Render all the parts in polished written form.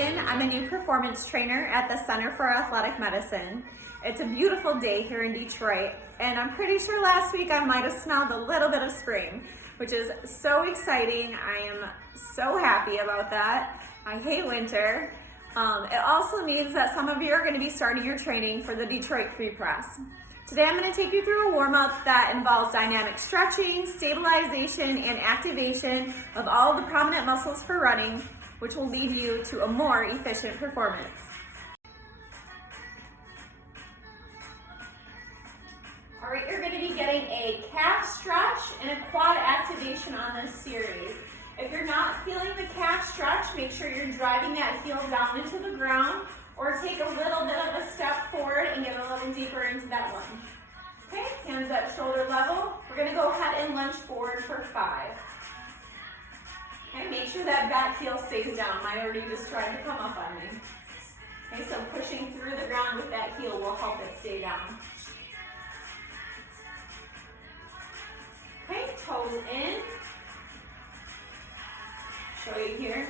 Megan. I'm a new performance trainer at the Center for Athletic Medicine. It's a beautiful day here in Detroit, and I'm pretty sure last week I might have smelled a little bit of spring, which is so exciting. I am so happy about that. I hate winter. It also means that some of you are going to be starting your training for the Detroit Free Press. Today I'm going to take you through a warm-up that involves dynamic stretching, stabilization, and activation of all the prominent muscles for running, which will lead you to a more efficient performance. All right, you're going to be getting a calf stretch and a quad activation on this series. If you're not feeling the calf stretch, make sure you're driving that heel down into the ground, or take a little bit of a step forward and get a little deeper into that lunge. Okay, hands at shoulder level. We're going to go ahead and lunge forward for 5. Okay, make sure that back heel stays down. Mine already just tried to come up on me. Okay, so pushing through the ground with that heel will help it stay down. Okay, toes in. Show you here.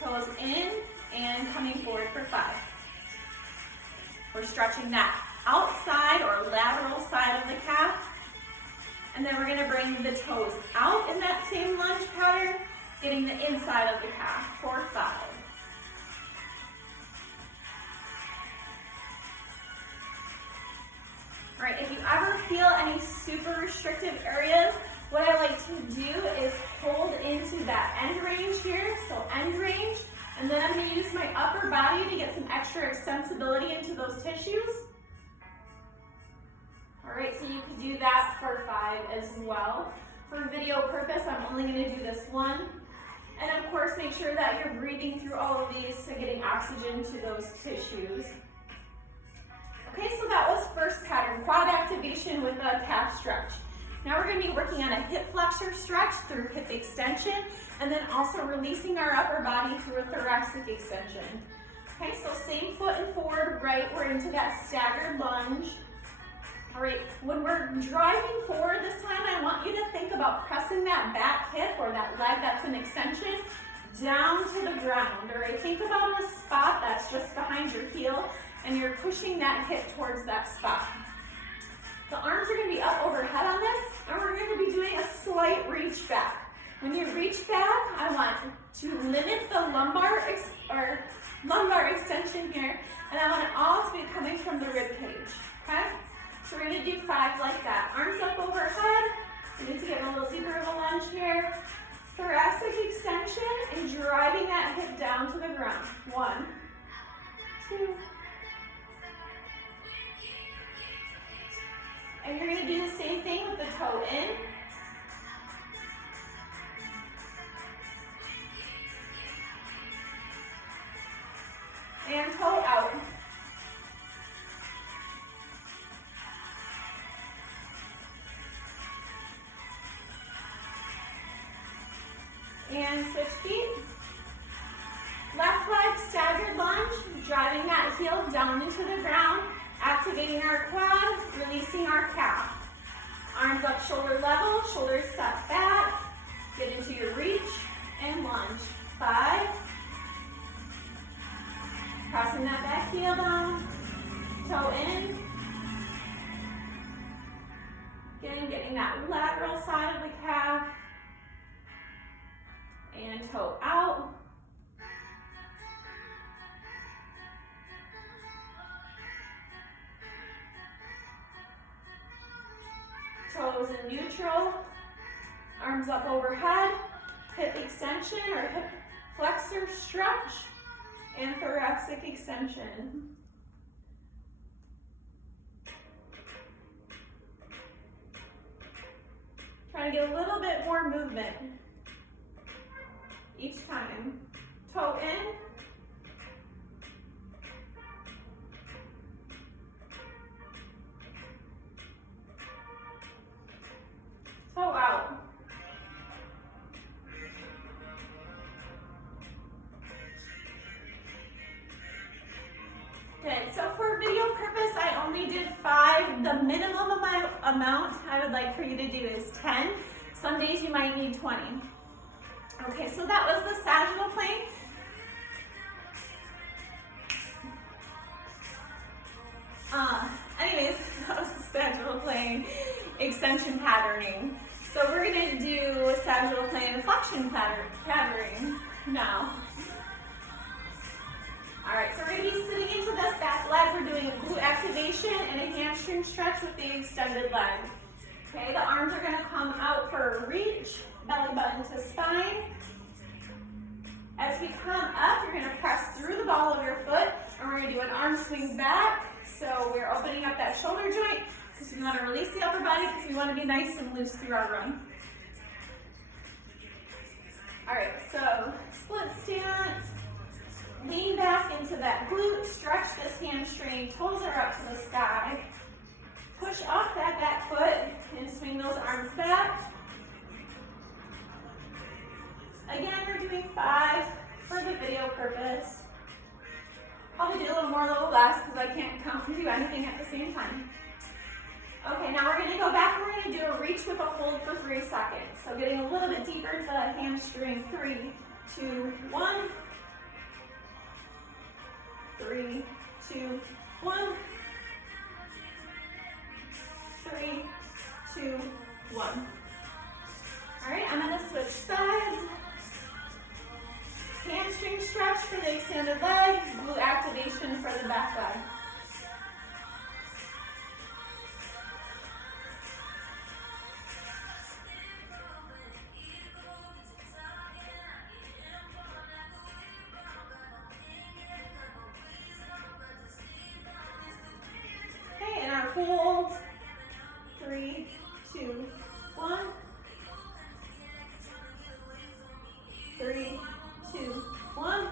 Toes in and coming forward for 5. We're stretching that outside or lateral side of the calf. And then we're going to bring the toes out in that same lunge pattern, getting the inside of the calf for 5. All right, if you ever feel any super restrictive areas, what I like to do is hold into that end range here, so end range, and then I'm going to use my upper body to get some extra extensibility into those tissues. All right, so you can do that for 5 as well. For video purpose, I'm only going to do this one. And of course, make sure that you're breathing through all of these, so getting oxygen to those tissues. Okay, so that was first pattern, quad activation with a calf stretch. Now we're going to be working on a hip flexor stretch through hip extension, and then also releasing our upper body through a thoracic extension. Okay, so same foot and forward, right, we're into that staggered lunge. All right, when we're driving forward this time, I want you to think about pressing that back hip or that leg that's an extension down to the ground. All right, think about a spot that's just behind your heel, and you're pushing that hip towards that spot. The arms are going to be up overhead on this, and we're going to be doing a slight reach back. When you reach back, I want to limit the lumbar extension here, and I want it all to be coming from the rib cage. Okay? So we're going to do 5 like that. Arms up overhead. We need to get a little deeper of a lunge here. Thoracic extension and driving that hip down to the ground. 1, 2. And you're going to do the same thing with the toe in. And toe out. And switch feet. Left leg staggered lunge, driving that heel down into the ground, activating our quad, releasing our calf. Arms up shoulder level, shoulders set back. Get into your reach and lunge. 5. Pressing that back heel down. Toe in. Getting that lateral side of the calf. And toe out. Toes in neutral, arms up overhead, hip extension or hip flexor stretch, and thoracic extension. Try to get a little bit more movement each time. Toe in. Toe out. Good, so for video purpose, I only did 5. The minimum amount I would like for you to do is 10. Some days you might need 20. Okay, so that was the sagittal plank. Anyways, that was the sagittal plane extension patterning. So we're gonna do sagittal plane flexion patterning now. All right, so we're gonna be sitting into this back leg. We're doing a glute activation and a hamstring stretch with the extended leg. Okay, the arms are gonna come out for a reach, belly button to spine. As we come up, you're gonna press through the ball of your foot, and we're gonna do an arm swing back. So we're opening up that shoulder joint because we wanna release the upper body because we wanna be nice and loose through our run. All right, so split stance. Lean back into that glute, stretch this hamstring, toes are up to the sky. Push off that back foot and swing those arms back. Again, we're doing 5 for the video purpose. Probably do a little more, a little less, because I can't count and do anything at the same time. Okay, now we're gonna go back and we're gonna do a reach with a hold for 3 seconds. So getting a little bit deeper into that hamstring. 3, 2, 1. 3, 2, 1. 3, 2, 1. All right, I'm gonna switch sides. Hamstring stretch for the extended leg, glute activation for the back leg. Okay, and our hold. 3, 2, 1. 3, 2, 1.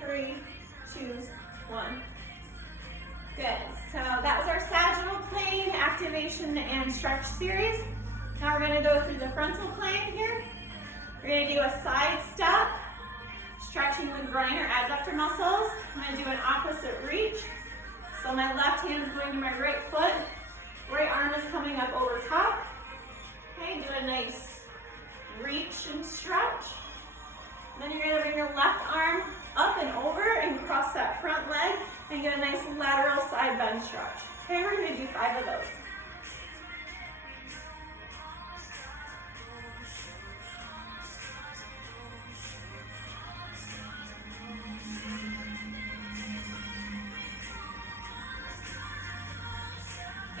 3, 2, 1. Good. So that was our sagittal plane activation and stretch series. Now we're going to go through the frontal plane here. We're going to do a side step, stretching the groin or adductor muscles. I'm going to do an opposite reach. So my left hand is going to my right foot. Right arm is coming up over top. Okay, do a nice reach and stretch. Then you're going to bring your left arm up and over and cross that front leg and get a nice lateral side bend stretch. Okay, we're going to do 5 of those.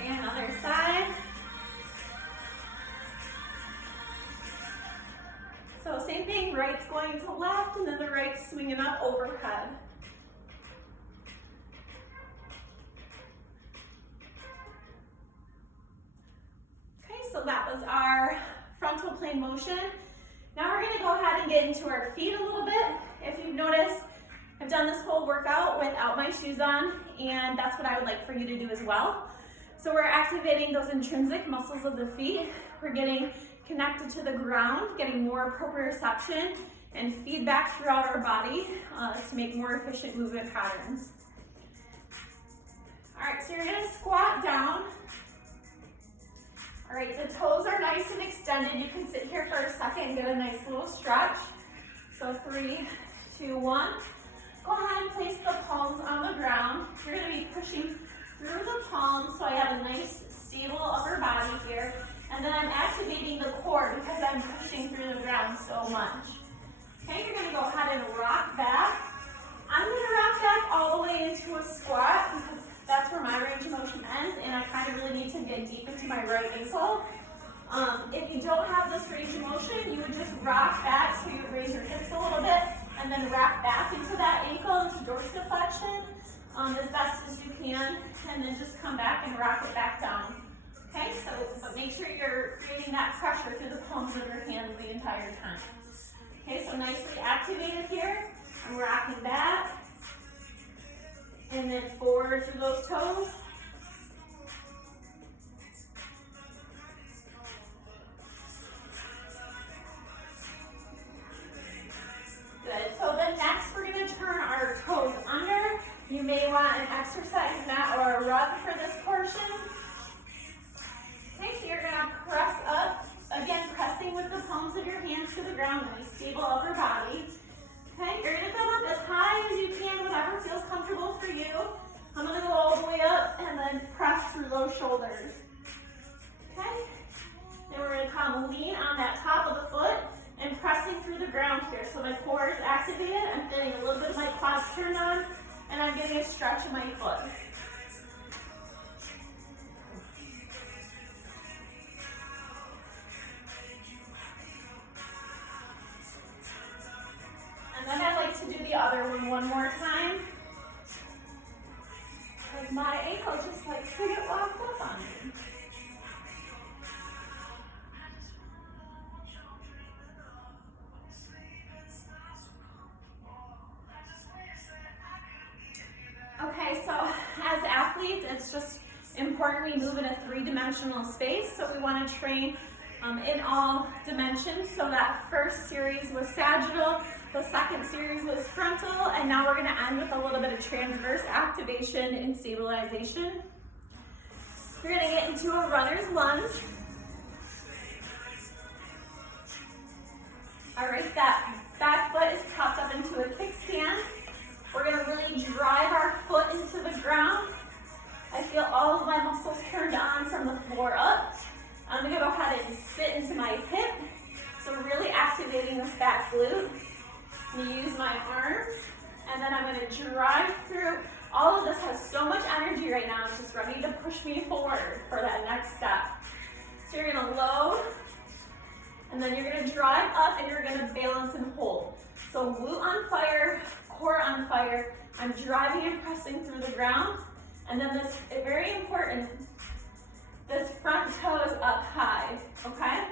And other side. So same thing, right's going to left, and then the right's swinging up overhead. Okay, so that was our frontal plane motion. Now we're going to go ahead and get into our feet a little bit. If you've noticed, I've done this whole workout without my shoes on, and that's what I would like for you to do as well. So we're activating those intrinsic muscles of the feet. We're getting connected to the ground, getting more proprioception and feedback throughout our body to make more efficient movement patterns. All right, so you're gonna squat down. All right, the toes are nice and extended. You can sit here for a second and get a nice little stretch. So 3, 2, 1. Go ahead and place the palms on the ground. You're gonna be pushing through the palms so I have a nice stable upper body here. And then I'm activating the core because I'm pushing through the ground so much. Okay, you're gonna go ahead and rock back. I'm gonna rock back all the way into a squat because that's where my range of motion ends, and I kind of really need to get deep into my right ankle. If you don't have this range of motion, you would just rock back so you raise your hips a little bit and then rock back into that ankle into dorsiflexion as best as you can, and then just come back and rock it back down. Okay, so but make sure you're creating that pressure through the palms of your hands the entire time. Okay, so nicely activated here. I'm rocking back. And then forward through those toes. Good, so then next we're gonna turn our toes under. You may want an exercise mat or a rug for this portion. Okay, so you're gonna press up, again, pressing with the palms of your hands to the ground, nice stable upper body. Okay, you're gonna come up as high as you can, whatever feels comfortable getting a little bit of my quads turned on, and I'm getting a stretch in my foot. And then I like to do the other one more time, because my ankle just likes to get locked up on me. Okay, so as athletes, it's just important we move in a three-dimensional space, so we want to train in all dimensions. So that first series was sagittal, the second series was frontal, and now we're going to end with a little bit of transverse activation and stabilization. We're going to get into a runner's lunge. All right, that back foot is propped up into a kickstand. We're going to really drive our foot into the ground. I feel all of my muscles turned on from the floor up. I'm going to go ahead and sit into my hip. So really activating this back glute. I'm going to use my arms, and then I'm going to drive through. All of this has so much energy right now. It's just ready to push me forward for that next step. So you're going to load, and then you're going to drive up, and you're going to balance and hold. So glute on fire, core on fire. I'm driving and pressing through the ground. And then this, very important, this front toe is up high, okay?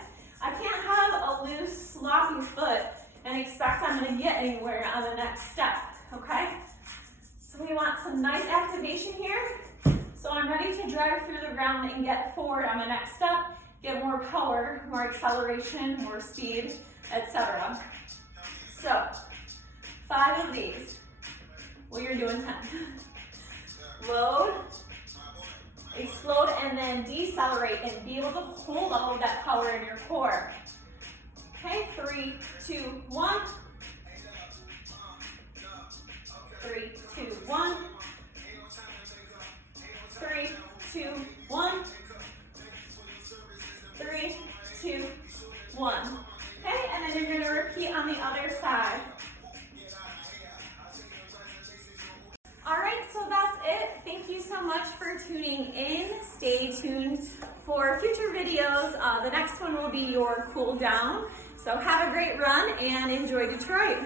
I can't have a loose, sloppy foot and expect I'm gonna get anywhere on the next step, okay? So we want some nice activation here. So I'm ready to drive through the ground and get forward on the next step, get more power, more acceleration, more speed, etc. So, 5 of these. Well, you're doing 10. Load, explode, and then decelerate, and be able to hold all of that power in your core. Okay, 3, 2, 1. 3, 2, 1. 3, 2, 1. 3, 2, 1. Okay, and then you're going to repeat on the other side. All right, so that's it. Thank you so much for tuning in. Stay tuned for future videos. The next one will be your cool down. So have a great run and enjoy Detroit.